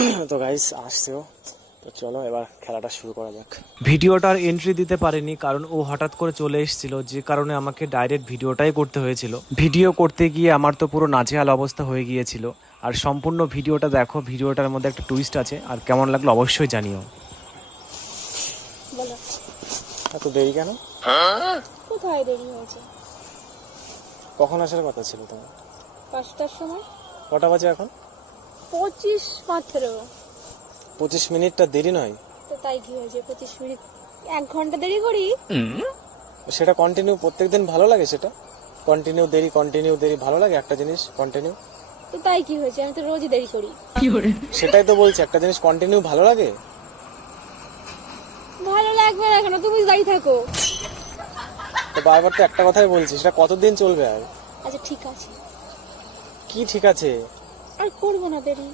তো গাইস আসছেও। তো চলো এবার খেলাটা শুরু করা যাক। ভিডিওটার এন্ট্রি দিতে পারেনি কারণ ও হঠাৎ করে চলে এসেছিল যে কারণে আমাকে ডাইরেক্ট ভিডিওটাই করতে হয়েছিল। ভিডিও করতে গিয়ে আমার তো পুরো নাজেহাল অবস্থা হয়ে গিয়েছিল। আর সম্পূর্ণ ভিডিওটা দেখো ভিডিওটার মধ্যে একটা টুইস্ট আছে আর কেমন লাগল অবশ্যই জানিও। এত দেরি কেন? কোথায় দেরি হয়েছে? কখন আসার কথা ছিল তোমার? পাঁচটার সময়। কটা বাজে এখন? পঁচিশ মাত্র। পঁচিশ মিনিটটা দেরি নয়? তো তাই কি হয়েছে? পঁচিশ মিনিট এক ঘণ্টা দেরি করি? সেটা কন্টিনিউ প্রত্যেকদিন ভালো লাগে সেটা? কন্টিনিউ দেরি কন্টিনিউ দেরি ভালো লাগে একটা জিনিস? কন্টিনিউ তো তাই কি হয়েছে? আমি তো রোজই দেরি করি। সেটাই তো বলছি একটা জিনিস কন্টিনিউ ভালো লাগে? ভালো লাগবে না কেন? তুমি দাঁড়িয়ে থাকো। তো বারবার তো একটা কথাই বলছি সেটা কতদিন চলবে আর? আচ্ছা ঠিক আছে। কি ঠিক আছে? আর করব না দেরি।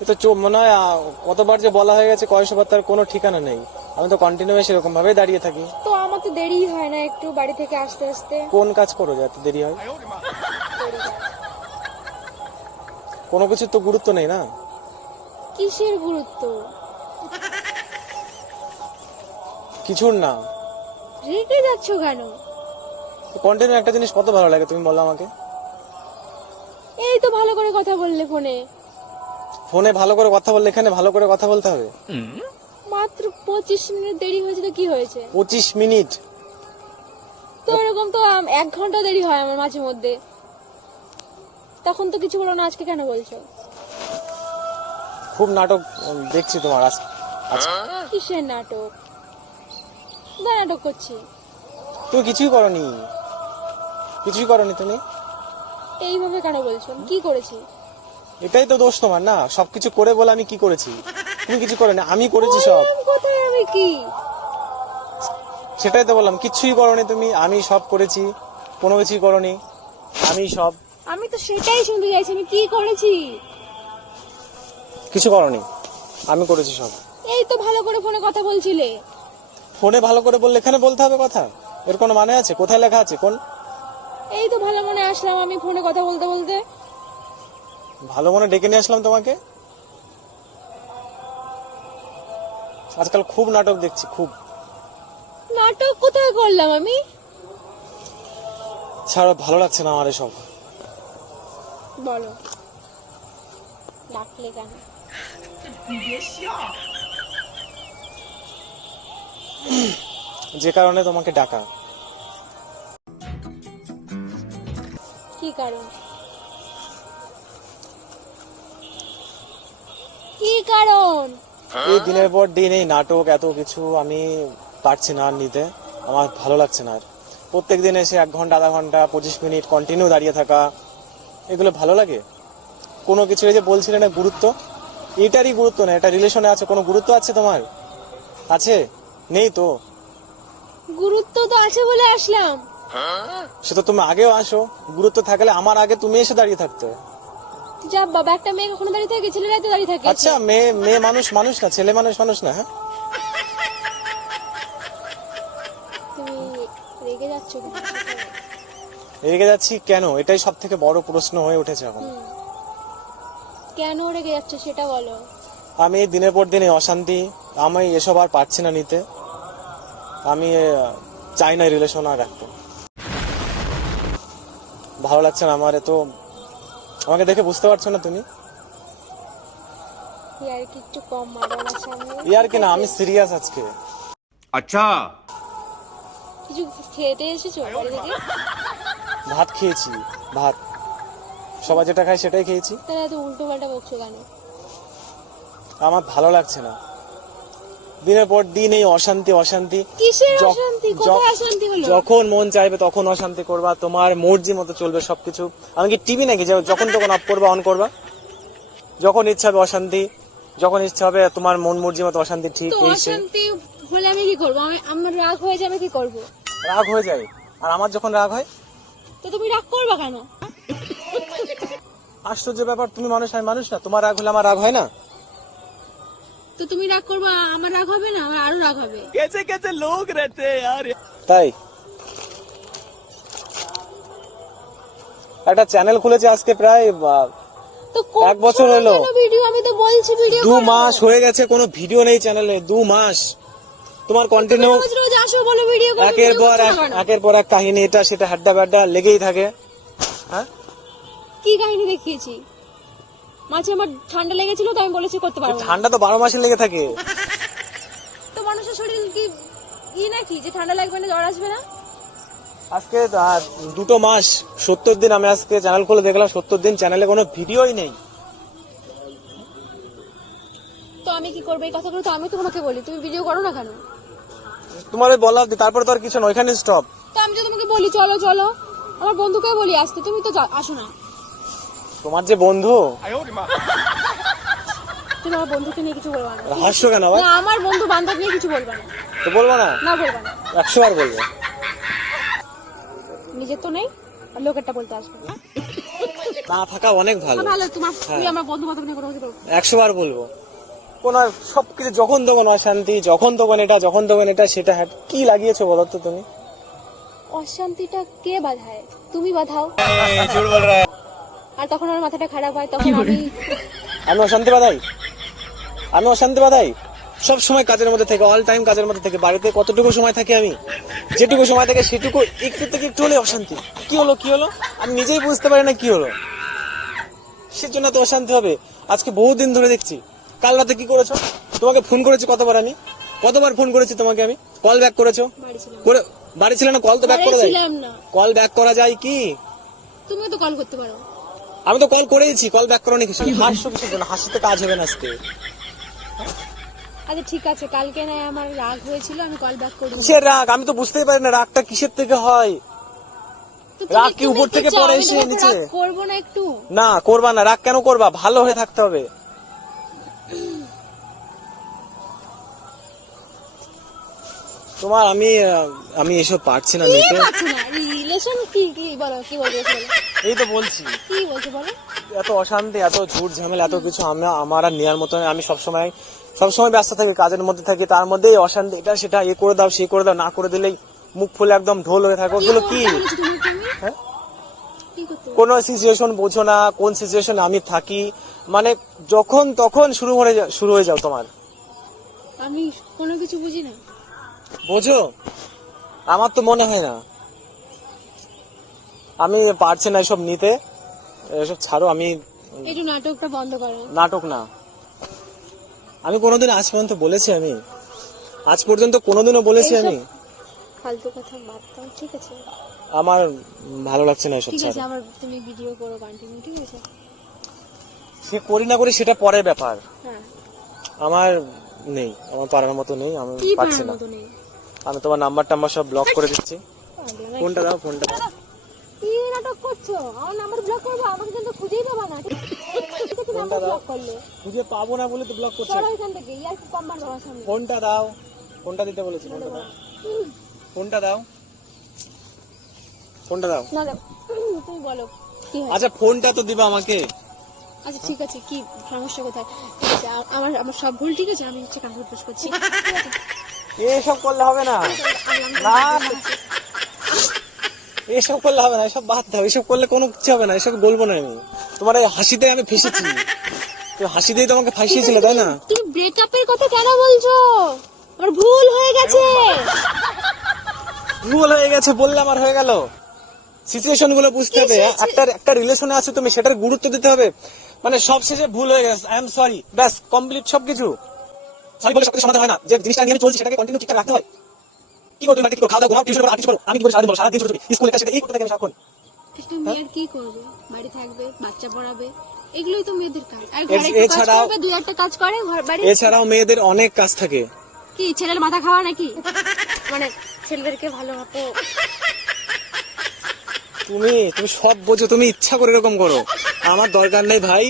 এ তো চো- মনে হয় আহ, কতবার যে বলা হয়ে গেছে কয়শো বার তার কোনো ঠিকানা নেই। আমি তো কন্টিনিউ সেরকম ভাবে দাঁড়িয়ে থাকি। তো আমার তো দেরি হয় না একটু বাড়ি থেকে আসতে আসতে। কোন কাজ করো যাতে দেরি হয়? দেরি হয়। কোনো কিছুর তো গুরুত্ব নেই না? কিসের গুরুত্ব? কিছুর না। রেগে যাচ্ছ কেন? কন্টিনিউ একটা জিনিস কত ভালো লাগে তুমি বলো আমাকে। এই তো ভালো করে কথা বললে ফোনে। ফোনে ভালো করে কথা বললে এখানে ভালো করে কথা বলতে হবে? মাত্র পঁচিশ মিনিট দেরি হয়েছে তো কি হয়েছে? পঁচিশ মিনিট? তো এরকম তো আম, এক ঘণ্টা দেরি হয় আমার মাঝে মধ্যে। তখন তো কিছু বলো না আজকে কেন বলছো? খুব নাটক উম, দেখছি তোমার আজ- আজকে কিসের নাটক? না নাটক করছি? তুমি কিছুই করনি। কিছুই করনি তুমি? এইভাবে কেন বলছো? আমি কি করেছি? এটাই তো দোষ তোমার না? সবকিছু করে বলে আমি কি করেছি? তুমি কিছু করনি আমি করেছি সব। বললাম কোথায় আমি কি? সেটাই তো বললাম কিছুই করনি তুমি আমি সব করেছি কোনো কিছুই করনি আমি সব। আমি তো সেটাই শুনতে চাইছি আমি কি করেছি? কিছু করনি আমি করেছি সব। এই তো ভালো করে ফোনে কথা বলছিলে। ফোনে ভালো করে বললে এখানে বলতে হবে কথা? এর কোনো মানে আছে? কোথায় লেখা আছে? কোন এই তো ভালো মনে আসলাম আমি ফোনে কথা বলতে বলতে। ভালো মনে ডেকে নিয়ে আসলাম তোমাকে? আজকাল খুব নাটক দেখছি খুব। নাটক কোথায় করলাম আমি? ছাড়া ভালো লাগছে না আমার এসব। বলো। ডাকলে কেন? যে কারণে তোমাকে ডাকা। দিনের পর দিন এই নাটক এত কিছু আমি পারছি না আর নিতে। আমার ভালো লাগছে না আর। প্রত্যেক দিন এসে এক ঘণ্টা আধা ঘণ্টা পঁচিশ মিনিট কন্টিনিউ দাঁড়িয়ে থাকা এগুলো ভালো লাগে? কোনো কিছু এই যে বলছিলে না গুরুত্ব এটারই গুরুত্ব না এটা রিলেশনে আছে কোনো গুরুত্ব আছে তোমার? আছে? নেই তো? গুরুত্ব তো আছে বলে আসলাম। সে তো তুমি আগেও আসো গুরুত্ব থাকলে আমার আগে তুমি এসে দাঁড়িয়ে থাকতে। যা বাবা একটা মেয়ে কখনো দাঁড়িয়ে থাকে ছেলেরাই তো দাঁড়িয়ে থাকে? আচ্ছা মেয়ে মেয়ে মানুষ মানুষ না ছেলে মানুষ মানুষ না হ্যাঁ? তুমি রেগে যাচ্ছ কেন? রেগে যাচ্ছি কেন? এটাই সব থেকে বড় প্রশ্ন হয়ে উঠেছে এখন। হুম। কেন রেগে যাচ্ছ সেটা বলো। আমি দিনের পর দিন এই অশান্তি আমি এসব আর পারছি না নিতে। আমি আহ, চাই না রিলেশন আর রাখতে ভালো লাগছে না আমার এত আমাকে দেখে বুঝতে পারছ না তুমি? ইয়ার কি না আমি সিরিয়াস আজকে। আচ্ছা। কিছু খেতে এসেছ? ভাত খেয়েছি ভাত। সবাই যেটা খায় সেটাই খেয়েছি। তাহলে এত উল্টো পাল্টা বকছো কেন? আমার ভালো লাগছে না। দিনের পর দিন এই অশান্তি অশান্তি। কিসের অশান্তি? কোথায় অশান্তি হলো? যখন মন চাইবে তখন অশান্তি করবা তোমার মর্জি মতো চলবে সবকিছু। আমি কি টিভি নাকি? যখন তখন অফ করবা অন করবা? যখন ইচ্ছা হবে অশান্তি যখন ইচ্ছা হবে তোমার মন মর্জি মতো অশান্তি ঠিক তো এই সেই। অশান্তি হলে আমি কি করব? আমি আমার রাগ হয়ে যাবে কি করব? রাগ হয়ে যায়। আর আমার যখন রাগ হয়? তো তুমি রাগ করবা কেন? আশ্চর্য ব্যাপার তুমি মানুষ আমি মানুষ না। তোমার রাগ হলে আমার রাগ হয় না? তো তুমি রাগ করবা আমার রাগ হবে না আমার আরও রাগ হবে। তাই? একটা চ্যানেল খুলেছে আজকে প্রায় তো এক বছর হলো। ভিডিও আমি তো বলছি ভিডিও দু মাস হয়ে গেছে কোনো ভিডিও নেই চ্যানেলে দু মাস। তোমার কন্টিনিউ রোজ আসো বলো ভিডিও করো একের পর এক একের পর এক কাহিনী এটা সেটা হাড্ডা বাড্ডা লেগেই থাকে হ্যাঁ? কি কাহিনী দেখিয়েছি? মাঝে আমার ঠান্ডা লেগেছিল তো আমি বলেছি করতে পারব না। ঠান্ডা তো বারো মাসে লেগে থাকে। তো মানুষের শরীর কি ই নাকি? যে ঠান্ডা লাগবে না জ্বর আসবে না? আজকে আহ, দুটো মাস সত্তর দিন আমি আজকে চ্যানেল খুলে দেখলাম সত্তর দিন চ্যানেলে কোনো ভিডিওই নেই। তো আমি কি করব এই কথাগুলো? তো আমি তো তোমাকে বলি তুমি ভিডিও করো না কেন? তোমার ওই বলা তারপরে তো আর কিছু না ওইখানে স্টপ তো আমি তো তোমাকে বলি চলো চলো। আমার বন্ধুকেও বলি আসতে। তুমি তো যা- আসো না। তোমার যে বন্ধু? তুমি আমার বন্ধুকে নিয়ে কিছু বলবা না। হাসছো কেন আবার? না আমার বন্ধু বান্ধব নিয়ে কিছু বলবা না। তো বলব না? না বলবা না। একশো বার বলব। নিজের তো নেই আর লোকেরটা বলতে আসবে। না থাকা অনেক ভালো। ভালো তোমার তুমি আমার বন্ধু বান্ধব নিয়ে কোনো কিছু করো একশো বার বলব। কোন আর সবকিছু যখন তখন অশান্তি যখন তখন এটা যখন তখন এটা সেটা হ্যাট কি লাগিয়েছো বলো তো তুমি? অশান্তিটা কে বাধায়? তুমি বাধাও। আর তখন আমার মাথাটা খারাপ হয় তখন আমি আমি অশান্তি বাধাই। আমি অশান্তি বাধাই। সব সময় কাজের মধ্যে থেকে অল টাইম কাজের মধ্যে থেকে বাড়িতে কতটুকু সময় থাকি আমি যেটুকু সময় থাকে সেটুকু একটু থেকে একটু হলে অশান্তি। কি হলো কি হলো? আমি নিজেই বুঝতে পারি না কি হলো। সেজন্য তো অশান্তি হবে। আজকে বহুদিন ধরে দেখছি। কাল রাতে কি করেছ? তোমাকে ফোন করেছি কতবার আমি? কতবার ফোন করেছি তোমাকে আমি? কল ব্যাক করেছ? করে বাড়ি ছিল না? কল তো ব্যাক করা যায় কল ব্যাক করা যায় কি? তুমিও তো কল করতে পারো। আমি তো কল করেইছি কল ব্যাক করো নাকি হাসছো কিসের জন্য? হাসিতে কাজ হবে না আজকে। আচ্ছা ঠিক আছে কালকে না আমার রাগ হয়েছিল আমি কল ব্যাক করি কিসের রাগ? আমি তো বুঝতেই পারি না রাগটা কিসের থেকে হয়? রাগ কি উপর থেকে পড়ে এসে নিচে? করব না একটু। না করবা না রাগ কেন করবা? ভালো হয়ে থাকতে হবে। তোমার আমি আমি এসব পারছি না নিতে। রিলেশন কি কি বলো কি বলছো বলো এই তো বলছি। কি বলছো বলো? এত অশান্তি এত ঝুট ঝামেলা এত কিছু আমি আমার আর নেওয়ার মতো নয়। আমি সবসময় সবসময় ব্যস্ত থাকি কাজের মধ্যে থাকি তার মধ্যে অশান্তি এটা সেটা এ করে দাও সে করে দাও না করে দিলেই মুখ ফুলে একদম ঢোল হয়ে থাকো ওগুলো কি? হ্যাঁ? কোনো সিচুয়েশন বোঝো না কোন সিচুয়েশন আমি থাকি মানে যখন তখন শুরু হয়ে শুরু হয়ে যাও তোমার। আমি কোনো কিছু বুঝি না। বোঝো? আমার তো মনে হয় না। আমি পারছি না এসব নিতে। এসব ছাড়ো আমি একটু নাটকটা বন্ধ করো। নাটক না। আমি কোনোদিন আজ পর্যন্ত বলেছি আমি। আজ পর্যন্ত কোনোদিনও বলেছি আমি। ফালতু কথা বাদ দাও ঠিক আছে? আমার ভালো লাগছে না এসব ঠিক আছে আবার তুমি ভিডিও করো কন্টিনিউ ঠিক আছে? সে করি না করি সেটা পরের ব্যাপার। হ্যাঁ। আমার নেই আমার পারার মতো নেই আমি পারছি না। আমি তোমার নাম্বার টাম্বার সব ব্লক করে দিচ্ছি। ফোনটা দাও ফোনটা দাও? কি নাটক করছ? আমার নাম্বার ব্লক করব আমাকে কিন্তু খুঁজেই পাবা না। নাম্বার ব্লক করলে। খুঁজে পাবো না বলে তো ব্লক করছি। এখান থেকে ইয়ার কি কম মারবো সামনে। ফোনটা দাও? ফোনটা দিতে বলেছি ফোনটা দাও? ফোনটা দাও? ফোনটা দাও? না না, তুমি বলো কি আচ্ছা ফোনটা তো দিবা আমাকে। আচ্ছা ঠিক আছে কি সমস্যা কোথায়? ঠিক আছে আমার আমার সব ভুল ঠিক আছে আমি হচ্ছে কাগজ করছি। ঠিক আছে। এসব করলে হবে না। না। এসব করলে হবে না এসব বাদ দাও এসব করলে কোনো কিছু হবে না এসব বলব না আমি। তোমার এই হাসিতে আমি ফেসেছি। তো হাসিতেই তোমাকে ফাঁসিয়েছিল তাই না? তুমি ব্রেকআপের কথা কেন বলছো? আমার ভুল হয়ে গেছে। ভুল হয়ে গেছে বললে আমার হয়ে গেল। সিচুয়েশনগুলো বুঝতে হবে। একটা একটা রিলেশনে আছে তুমি সেটার গুরুত্ব দিতে হবে। মানে সব শেষে ভুল হয়ে গেছে। আই এম সরি ব্যাস কমপ্লিট সবকিছু। সরি বলে সবকিছু সমাধান হয় না। যে জিনিসটা নিয়ে আমি চলছি সেটাকে কন্টিনিউ ঠিকঠাক রাখতে হয়। কি করো তুমি কি করো খাওয়া দাওয়া ঘুমাও টিউশন করো আর কিছু করো আমি কি করি সারাদিন বলো সারাদিন ছোট। ছোট স্কুলে কাছে এই করতে থাকি আমি সারাক্ষণ একটা মেয়ে আর কি করবে? বাড়ি থাকবে বাচ্চা পড়াবে এগুলোই তো মেয়েদের কাজ। আর ঘরে কাজ এছাড়াও- করবে দুই একটা কাজ করে ঘর বাড়ি এছাড়াও মেয়েদের অনেক কাজ থাকে। কি ছেলের মাথা খাওয়া নাকি? মানে ছেলেদেরকে ভালো মতো তুমি তুমি সব বোঝো তুমি ইচ্ছা করে এরকম করো। আমার দরকার নেই ভাই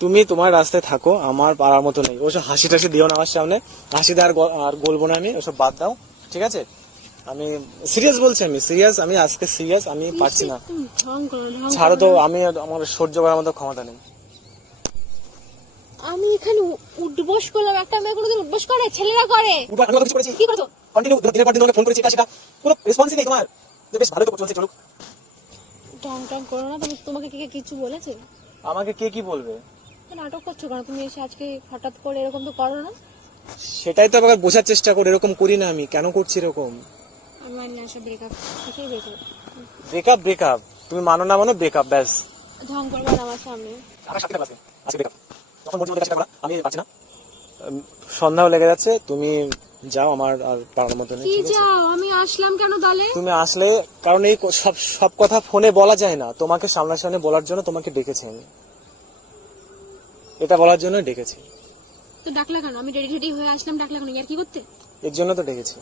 তুমি তোমার রাস্তায় থাকো আমার পারার মতো নেই। ওসব হাসি টাসি দিও না আমার সামনে। হাসিতে আর আর বলব না আমি ওসব বাদ দাও ঠিক আছে? আমি সিরিয়াস বলছি আমি সিরিয়াস আমি আজকে সিরিয়াস আমি পারছি না। ছাড়ো তো আমি আমার সহ্য করার মতো ক্ষমতা নেই। আমি এখানে উঠবস করলাম একটা মেয়ে কোনোদিন উঠবস করে ছেলেরা করে। আমি কিছু করেছি। কি করছ? কন্টিনিউ দিনের পর দিন ফোন করেছি সেটা কোনো রেসপন্সই নেই তোমার। বেশ ভালো তো চলছে চলুক। ঢং টং করো না তুমি তোমাকে কে কিছু বলেছে? আমাকে কে কি বলবে? নাটক করছ কেন? তুমি এসে আজকে হঠাৎ করে এরকম তো করো না? সেটাই তো আবার বোঝার চেষ্টা করি এরকম করি না আমি। কেন করছি এরকম? আমি না সব ব্রেকআপ ব্রেকআপ ব্রেকআপ ব্রেকআপ তুমি মানো না মানো ব্রেকআপ ব্যাস। ঢং করব না আমার সামনে। আমার সাথে আজকে ব্রেকআপ আমি না। সন্ধ্যাও লেগে যাচ্ছে তুমি যাও আমার আর পারার মতো নেই কি যাও? আমি আসলাম কেন দলে? তুমি আসলে কারণ এই সব সব কথা ফোনে বলা যায় না। তোমাকে সামনাসামনি বলার জন্য তোমাকে ডেকেছি আমি। এটা বলার জন্য ডেকেছি। তো ডাকলা কেন আমি রেডি রেডি হয়ে আসলাম ডাকলা কেন ইয়ার কি করতে? এর জন্য তো ডেকেছি।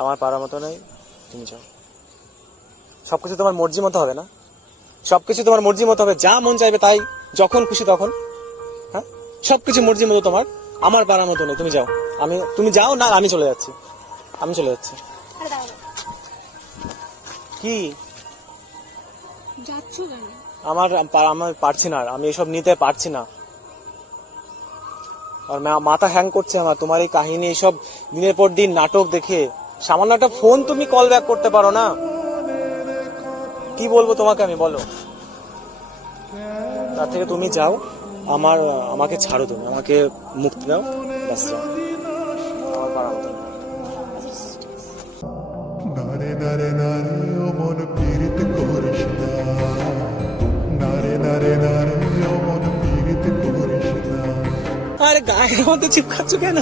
আমার পারার মতো নেই তুমি যাও। সবকিছু তোমার মর্জি মতো হবে না। সবকিছু তোমার মর্জি মতো হবে যা মন চাইবে তাই যখন খুশি তখন। হ্যাঁ? সবকিছু মর্জি মতো তোমার আমার পারার মতো নেই তুমি যাও। আমি তুমি যাও না আমি চলে যাচ্ছি। আমি চলে যাচ্ছি। আরে কি? যাচ্ছ কেন? আমার আমার পারছি না আর, আমি এসব নিতে পারছি না। আর মাথা হ্যাং করছে আমার। তোমার এই কাহিনী, এইসব দিনের পর দিন নাটক দেখে। সামান্য একটা ফোন তুমি কল ব্যাক করতে পারো না। কি বলব তোমাকে আমি, বলো। তার থেকে তুমি যাও। আমার আমাকে ছাড়ো তুমি। আমাকে মুক্তি দাও। আমার পারা মতো। আরে গায়ের মধ্যে চিপকাচ্ছ কেন?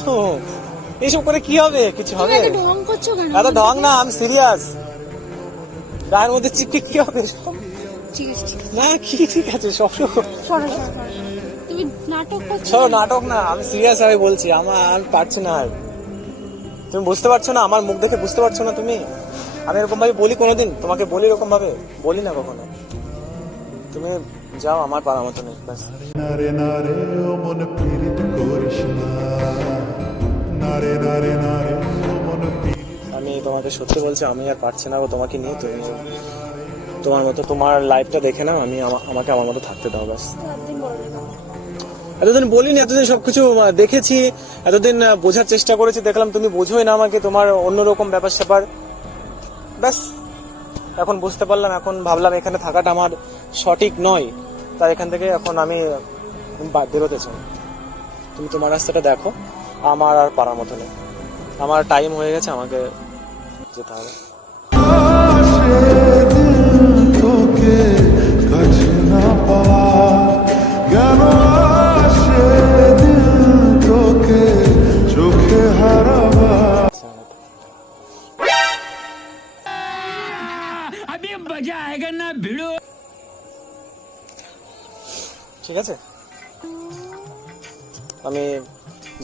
এসব করে কি হবে? কিছু হবে? ঢং করছ কেন? এত ঢং না আমি সিরিয়াস গায়ের মধ্যে চিপকে কি হবে? ঠিক আছে না কি ঠিক আছে সব। তুমি নাটক করছ নাটক না আমি সিরিয়াস ভাবে বলছি আমার আমি পারছি না আর তুমি বুঝতে পারছ না আমার মুখ দেখে বুঝতে পারছ না তুমি? আমি এরকম ভাবে বলি কোনোদিন? তোমাকে বলি এরকম ভাবে বলি না কখনো। তুমি যাও আমার পারা মতো নেই ব্যাস। নারে নারে ও মন পীড়িত করিস না। নারে নারে নারে ও মন আমি তোমাকে সত্যি বলছি আমি আর পারছি না গো তোমাকে নিয়ে তুমি তোমার মতো তোমার লাইফটা দেখে নাও আমি আমা- আমাকে আমার মতো থাকতে দাও ব্যাস। না। এতদিন বলিনি এতদিন সবকিছু দেখেছি এতদিন বোঝার চেষ্টা করেছি দেখলাম তুমি বোঝোই না আমাকে তোমার অন্যরকম ব্যাপার স্যাপার ব্যাস এখন বুঝতে পারলাম এখন ভাবলাম এখানে থাকাটা আমার সঠিক নয়, তাই এখান থেকে এখন আমি বেরোতে চাই। তুমি তোমার রাস্তাটা দেখো, আমার আর পারার মতো নেই। আমার টাইম হয়ে গেছে, আমাকে যেতে হবে।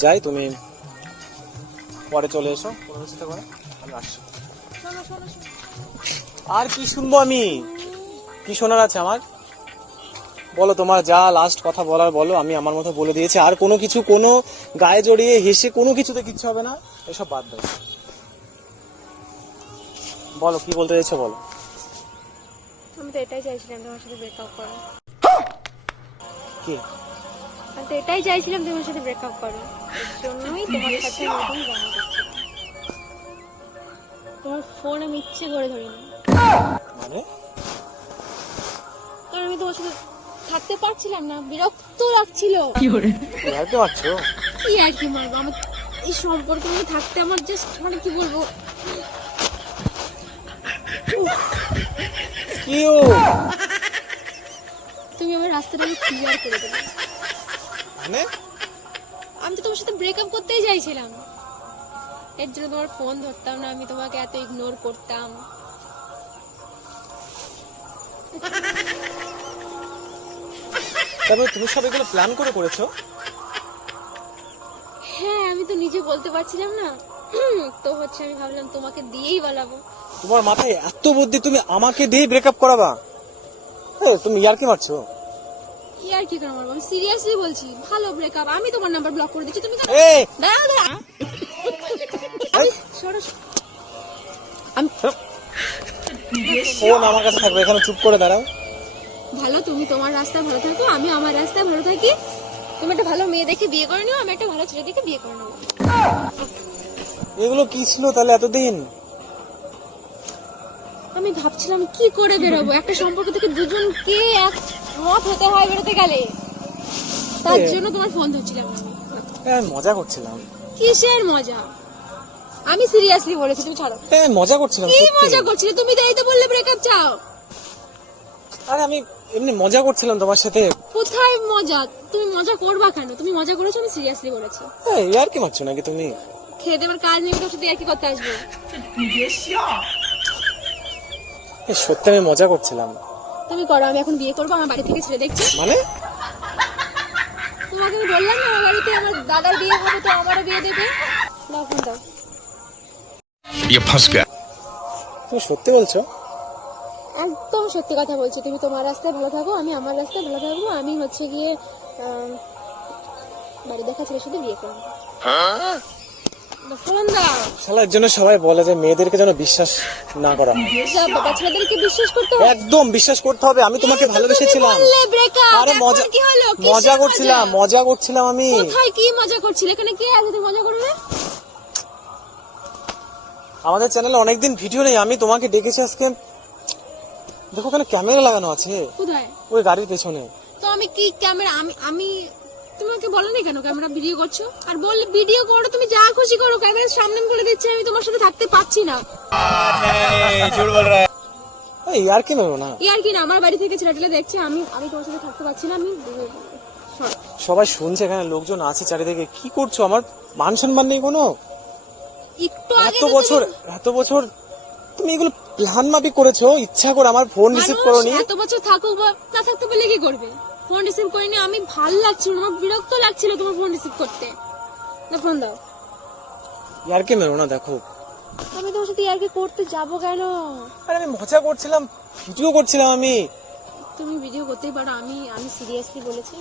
যাই তুমি পরে চলে এসো। কোনো করে আমি আসছি। আর কি শুনব আমি? কি শোনার আছে আমার? বলো তোমার যা লাস্ট কথা বলার বলো আমি আমার মতো বলে দিয়েছি। আর কোনো কিছু কোনো গায়ে জড়িয়ে হেসে কোনো কিছুতে কিচ্ছু হবে না এসব বাদ দাও। বলো কি বলতে চাইছো বলো। আমি তো এটাই চাইছিলাম তোমার সাথে ব্রেকআপ করো কি? তো এটাই চাইছিলাম তোমার সাথে ব্রেকআপ করো। এর জন্যই তোমার সাথে নতুন তোমার ফোন আমি ইচ্ছে করে ধরিনি। মানে? কারণ আমি তোমার সাথে থাকতে পারছিলাম না বিরক্ত লাগছিল। ভাবতে পারছ? কি আর কি বলব? আমার এই সম্পর্কে আমি থাকতে আমার জাস্ট মানে কি বলব? তুমি আমার রাস্তাটা ক্লিয়ার করে দেবে। মানে? আমি তো তোমার সাথে ব্রেকআপ করতেই চাইছিলাম। এর জন্য তোমার ফোন ধরতাম না আমি তোমাকে এত ইগনোর করতাম। তারপরে তুমি সব এগুলো প্ল্যান করে করেছ? হ্যাঁ আমি তো নিজে বলতে পারছিলাম না। তো হচ্ছে আমি ভাবলাম তোমাকে দিয়েই বলাবো। তোমার মাথায় এত বুদ্ধি তুমি আমাকে দিয়ে ব্রেকআপ করাবা? এ, তুমি ইয়ার কি মারছো। আর কি করে মারবো সিরিয়াসলি বলছি ভালো ব্রেকআপ আমি তোমার নাম্বার ব্লক করে দিচ্ছি তুমি দাঁড়াও দাঁড়াও। আমি ফোন আমার কাছে থাকবে এখানে চুপ করে দাঁড়াও। ভালো তুমি তোমার রাস্তায় ভালো থাকো আমি আমার রাস্তায় ভালো থাকি। তুমি একটা ভালো মেয়ে দেখে বিয়ে করে নিও আমি একটা ভালো ছেলে দেখে বিয়ে করে নেব। এগুলো কি ছিল তাহলে এতদিন? আমি ভাবছিলাম কি করে বেরোবো? একটা সম্পর্ক থেকে দুজনকে এক মত হতে হয় বেরোতে গেলে। তার জন্য তোমার ফোন ধরছিলাম আমি। মজা করছিলাম। কিসের মজা? আমি সিরিয়াসলি বলেছি তুমি ছাড়ো। আমি মজা করছিলাম কি মজা করছিলে? তুমি তো এই তো বললে ব্রেকআপ চাও আরে আমি এমনি মজা করছিলাম তোমার সাথে। কোথায় মজা? তুমি মজা করবা কেন? তুমি মজা করেছ আমি সিরিয়াসলি বলেছি। এই, আর কি মারছো নাকি তুমি? খেয়ে দেবার কাজ নেই তোর সাথে আর কি করতে আসব? সত্যি আমি মজা করছিলাম। তুমি করো আমি এখন বিয়ে করব আমার বাড়ি থেকে ছেড়ে দেখছি। মানে? তোমাকে আমি বললাম না আমার বাড়িতে আমার দাদার বিয়ে হবে তো আমারও বিয়ে দেবে। না দাও। তুমি সত্যি বলছো? একদম সত্যি কথা বলছি। তুমি তোমার রাস্তায় ভালো থাকো আমি আমার রাস্তায় ভালো থাকব আমি হচ্ছে গিয়ে বাড়ি দেখা ছেলের সাথে বিয়ে করব। শালার জন্য সবাই বলে যে মেয়েদেরকে যেন বিশ্বাস না করা বিশ্বাস করতে হবে? একদম বিশ্বাস করতে হবে আমি তোমাকে ভালোবেসেছিলাম। আরে মজা মজা করছিলাম মজা করছিলাম আমি। কোথায় কি মজা করছিলে? এখানে কে আছে? মজা করবে? আমাদের চ্যানেলে অনেকদিন ভিডিও নেই আমি তোমাকে ডেকেছি আজকে। দেখো ওখানে ক্যামেরা লাগানো আছে। কোথায়? ওই গাড়ির পেছনে। তো আমি কি ক্যামেরা আমি আমি তোমাকে বলো না কেন? ক্যামেরা ভিডিও করছ? আর বললে ভিডিও করো তুমি যা খুশি করো ক্যামেরার সামনে আমি বলে দিচ্ছি আমি তোমার সাথে থাকতে পারছি না। এই আর কি না? ইয়ার কি না আমার বাড়ি থেকে ছেলে টেলে দেখছে আমি আমি তোমার সাথে থাকতে পারছি না আমি সবাই শুনছে এখানে লোকজন আছে চারিদিকে কি করছ? আমার মান সম্মান নেই কোনো। একটু আগে এত বছর এত বছর তুমি এগুলো প্ল্যান মাফিক করেছ ইচ্ছা করে আমার ফোন রিসিভ করোনি। এত বছর থাকুক বা না থাকতে পারলে কি করবে? ফোন রিসিভ করিনি আমি ভালো লাগছিল না, আমার বিরক্ত লাগছিল তোমার ফোন রিসিভ করতে। না ফোন দাও। আর কি মেরো না দেখো। আমি তোমার সাথে ইয়ারকে করতে যাব কেন? আরে আমি মজা করছিলাম ভিডিও করছিলাম আমি। তুমি ভিডিও করতেই পারো আমি আমি সিরিয়াসলি বলেছি।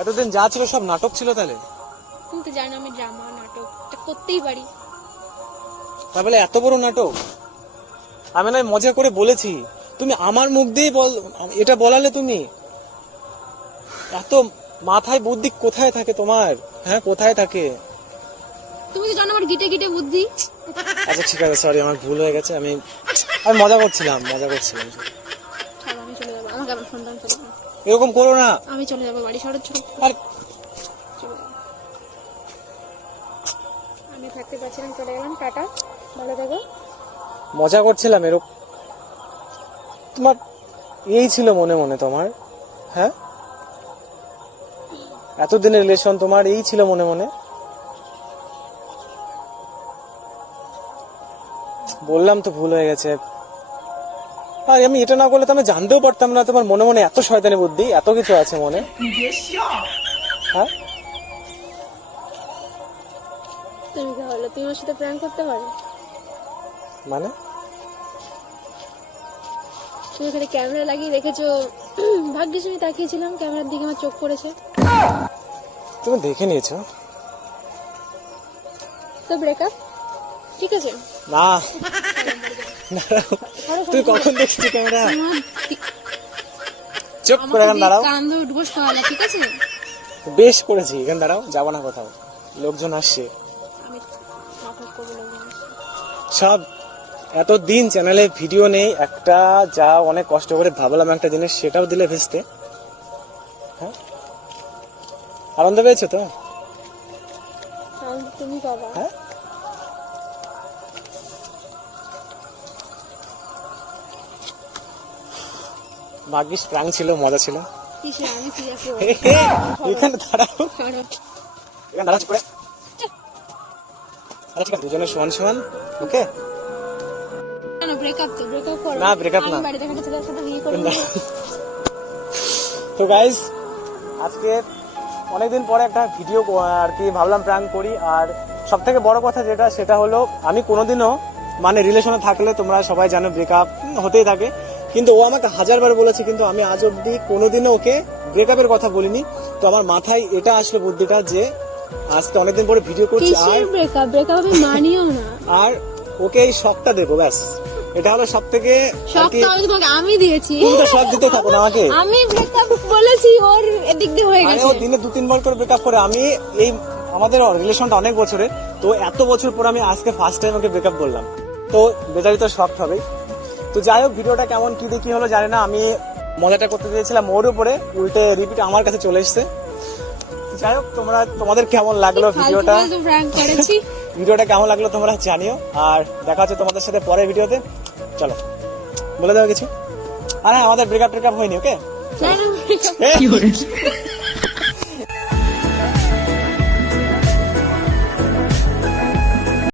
এতদিন যা ছিল সব নাটক ছিল তাহলে? তুমি তো জানো আমি ড্রামা নাটক এটা করতেই পারি। তাহলে এত বড় নাটক? আমি না মজা করে বলেছি। তুমি আমার মুখ দিয়ে বল এটা বলালে তুমি? এত মাথায় বুদ্ধি কোথায় থাকে তোমার? হ্যাঁ কোথায় থাকে? তুমি তো জানো আমার গিটে গিটে বুদ্ধি। আচ্ছা ঠিক আছে সরি আমার ভুল হয়ে গেছে আমি আমি মজা করছিলাম মজা করছিলাম। আমি চলে যাব। আমাকে আবার ফোন দাও চলে। এরকম করো না। আমি চলে যাব বাড়ি শরৎ ছোট আমি থাকতে পারছি না চলে গেলাম টাটা। ভালো থাকো। মজা করছিলাম এরকম তোমার এই ছিল মনে মনে তোমার হ্যাঁ? এতদিনের রিলেশন তোমার এই ছিল মনে মনে? বললাম তো ভুল হয়ে গেছে। আর আমি এটা না করলে তো আমি জানতেও পারতাম না তোমার মনে মনে এত শয়তানি বুদ্ধি এত কিছু আছে মনে। হ্যাঁ? তুমি তুমি আমার সাথে প্র্যাঙ্ক করতে পারো? মানে? তুমি এখানে ক্যামেরা লাগিয়ে রেখেছো ভাগ্যিস আমি তাকিয়েছিলাম ক্যামেরার দিকে আমার চোখ পড়েছে। তুমি দেখে নিয়েছো। তো ব্রেকআপ ঠিক আছে। না। তুই কখন দেখছিস ক্যামেরা? চুপ করে এখন দাঁড়াও। কান ধরে খাওয়ালা ঠিক আছে? বেশ করেছি এখানে দাঁড়াও যাব না কোথাও। লোকজন আসছে। সব এতদিন চ্যানেলে ভিডিও নেই একটা যা অনেক কষ্ট করে ভাবলাম একটা জিনিস সেটাও দিলে ভেস্তে। আনন্দ পেয়েছ তো? তুমি বাবা। হ্যাঁ? ভাগ্যিস প্রাং ছিল মজা ছিল। এখানে দাঁড়াও। এখানে দাঁড়াচ্ছি করে। আচ্ছা ঠিক আছে দুজনে সমান সমান ওকে? কেন ব্রেকআপ না, না। তো গাইজ আজকে অনেকদিন পরে একটা ভিডিও আর কি ভাবলাম প্র্যাঙ্ক করি। আর সব থেকে বড় কথা যেটা সেটা হলো আমি কোনোদিনও মানে রিলেশনে থাকলে তোমরা সবাই জানো ব্রেকআপ হতেই থাকে। কিন্তু ও আমাকে হাজারবার বলেছে কিন্তু আমি আজ অব্দি কোনোদিনও ওকে ব্রেকআপের কথা বলিনি। তো আমার মাথায় এটা আসলো বুদ্ধিটা যে আজকে অনেকদিন পরে ভিডিও করছি আর ব্রেকআপ ব্রেকআপ আমি মানিও না। আর ওকে এই শখটা দেবো ব্যাস। এটা হলো সব থেকে আমি তোমাকে আমি দিয়েছি। তুমি তো শখ দিতে থাকো না আমাকে। আমি ব্রেকআপ বলেছি ওর এদিক দিয়ে হয়ে গেছে। ও দিনে দু তিনবার করে ব্রেকআপ করে। আমি এই আমাদের রিলেশনটা অনেক বছরের। তো এত বছর পর আমি আজকে ফার্স্ট টাইম ওকে ব্রেকআপ বললাম। তো বেচারি তো শখ হবেই। তো যাই হোক ভিডিওটা কেমন কি দেখি হলো জানি না। আমি মজাটা করতে দিয়েছিলাম ওর উপরে। উল্টে রিপিট আমার কাছে চলে এসছে। যাই হোক তোমরা তোমাদের কেমন লাগল ভিডিওটা? ভিডিওটা কেমন লাগল তোমরা জানিও। আর দেখা হচ্ছে তোমাদের সাথে পরের ভিডিওতে। চলো বলে দাও কিছু। আর হ্যাঁ আমাদের ব্রেকআপ ট্রেকআপ হয়নি ওকে।